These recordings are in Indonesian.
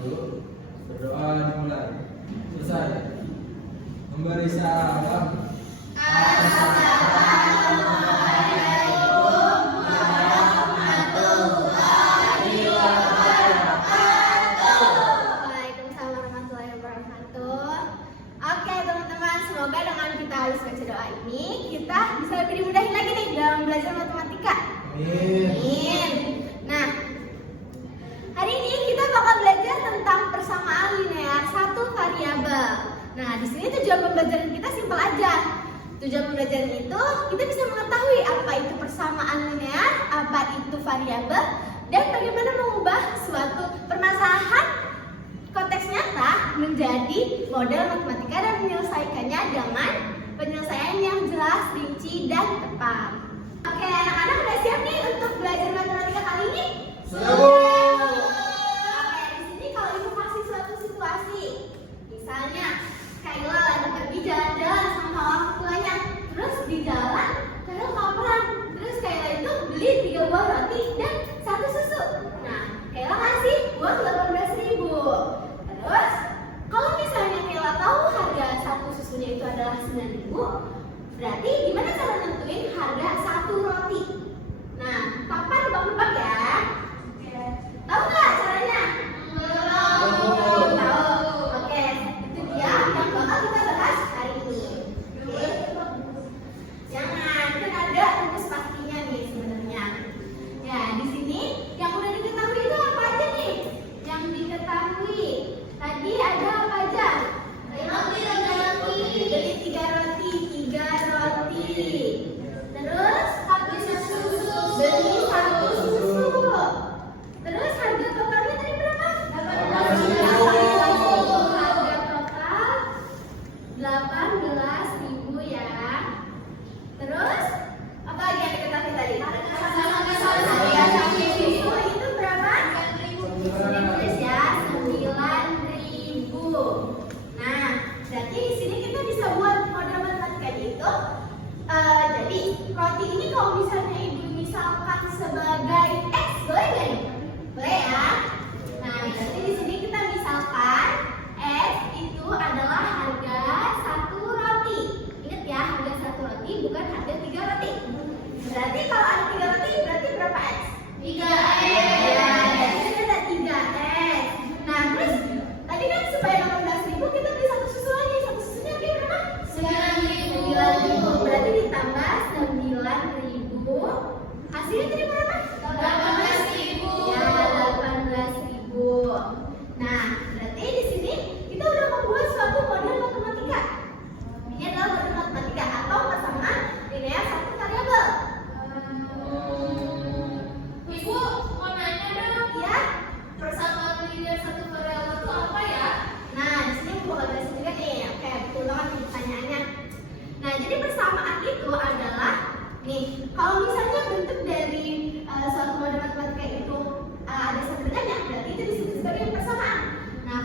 dulu. Berdoa dimulai. Selesai. Memberi salam. Waalaikumsalam warahmatullahi wabarakatuh. Oke teman-teman, semoga dengan kita habis baca doa ini kita bisa lebih dimudahin lagi nih dalam belajar matematika. Amin. Nah, hari ini kita bakal belajar tentang persamaan linear satu variabel. Nah, di sini tujuan pembelajaran kita simpel aja. Tujuan pembelajaran itu kita bisa mengetahui apa itu persamaan linear, apa itu variabel, dan bagaimana mengubah suatu permasalahan konteks nyata menjadi model matematika dan menyelesaikannya dengan penyelesaian yang jelas, rinci, dan tepat. Oke, anak-anak udah siap nih untuk belajar matematika kali ini? Oke, di sini kalau ibu kasih suatu situasi, misalnya Kayla lagi pergi jalan-jalan sama orang tuanya, terus di jalan Kayla kelaparan, terus Kayla itu beli 3 buah roti dan 1 susu. Nah, Kayla ngasih uang 18.000. Terus, kalau misalnya Kayla tahu harga 1 susunya itu adalah 9.000, berarti gimana cara nentuin harga 1 roti? Nah, Papa nebak-nebak ya. Tahu nggak caranya? Belum. Tahu. Oke, itu dia yang bakal kita bahas hari ini. Oke. Jangan, kan ada rumus pastinya nih sebenarnya. Ya, di sini yang udah diketahui itu apa aja nih? Yang diketahui tadi ada apa aja? Beli 3 roti. Terus beli 1 susu. Terus harga totalnya tadi berapa? 18.000. Harga total 18.000 ya. Terus apa lagi yang diketahui tadi? Harga susu itu berapa? Ditulis ya, 9.000. Nah, berarti di sini kita bisa buat model matematika itu. Jadi roti ini kalau misalnya ibu misalkan sebagai X, boleh nggak nih? Boleh ya. Nah, berarti di sini kita misalkan X itu adalah harga 1 roti. Ingat ya, harga 1 roti bukan harga 3 roti. Berarti kalau ada 3 roti berarti berapa X? 3X. Ya, berarti ada 3X. Nah, terus tadi kan supaya 18.000 kita beli 1 susu lagi. 1 susunya dia berapa? 9.000. Berarti ditambah 9.000. Hasilnya tadi berapa? 18.000. Ya, 18.000. Nah, berarti di sini kita udah membuat suatu model matematika. Ini adalah model matematika atau persamaan linear satu variabel. Ibu, mau nanya dong. Ya. Persamaan linear satu variabel itu apa ya? Nah, di sini aku bakal jelasin juga nih. Oke, betul banget nih pertanyaannya. Nah, jadi persamaan itu adalah nih, kalau misalnya bentuk dari suatu model matematika itu ada satu dengannya, berarti itu disebut sebagai persamaan. Nah,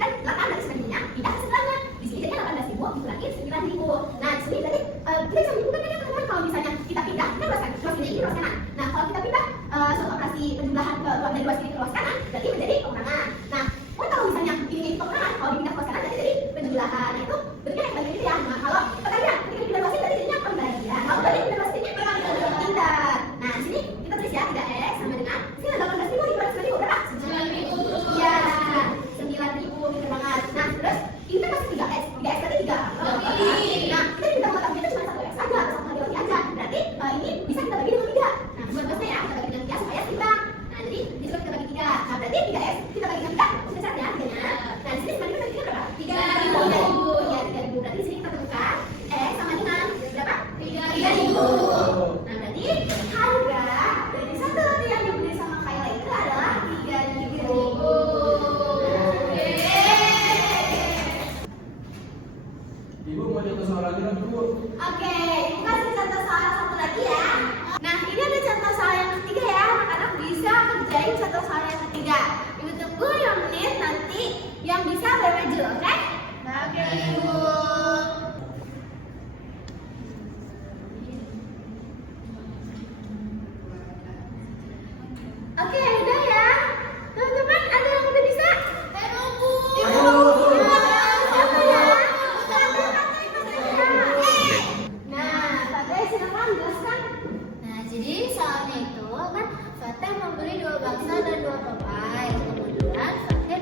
kan 8 dari 9.000-nya pindah ke sebelahnya. Di sini jadinya 18.000 dikurangin 9.000. Nah, di sini berarti kita bisa menentukan kan ya teman-teman, kalau misalnya kita pindah, kita luas ini luas kanan. Nah, kalau kita pindah suatu operasi penjumlahan ke dari luas kiri ke luas kanan, berarti menjadi pengurangan. Nah, kalau misalnya ini pengurangan, kalau dipindah ke luas kanan, berarti jadi penjumlahan. Nah, itu bentuknya kayak begini ya. Nah, kalau pertanyaan ketika pindah luas ini, berarti jadinya pembagian. Kalau berarti pindah luas ini pindah. Nah, di sini kita tulis ya 3x sama dengan sini ada 18.000 dikurang 9.000 berapa? 9.000. Iya, 9.000 gitu banget. Nah, terus ini kan masih 3x, 3x berarti 3. Nah, kita minta mengetahui itu cuma 1x aja, atau 1 kali lagi aja. Berarti ini bisa kita bagi dengan 3. Nah, buat bosnya ya, kita bagi dengan 3 supaya seimbang. Nah, jadi di sini kita bagi 3. Nah, berarti 3x kita bagi dengan 3, sudah caranya 3-nya. Nah, di sini 9.000 bagi 3 berapa? 3.000. Ya, 3.000. Berarti di sini kita temukan x sama dengan berapa? 3.000. Nah, berarti harga dari satu yang dibeli sama Kayla itu adalah 3.000. Ibu mau contoh soal lagi dong, Bu? Oke, ibu kasih contoh soal satu lagi ya. Nah, ini ada contoh soal yang ketiga ya. Anak-anak bisa kerjain contoh soal yang ketiga. Ibu tunggu yang menit nanti yang bisa bermaju, oke? Oke, Ibu. Oke, udah ya. Teman-teman, ada yang udah bisa? Ayo, Bu. Siapa ya? Nah, Fateh silakan jelaskan. Nah, jadi soalnya itu kan Fateh membeli 2 bakso dan 2 Popeye. Kemudian Fateh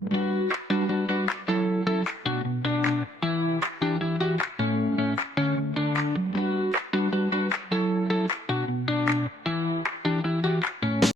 Nah,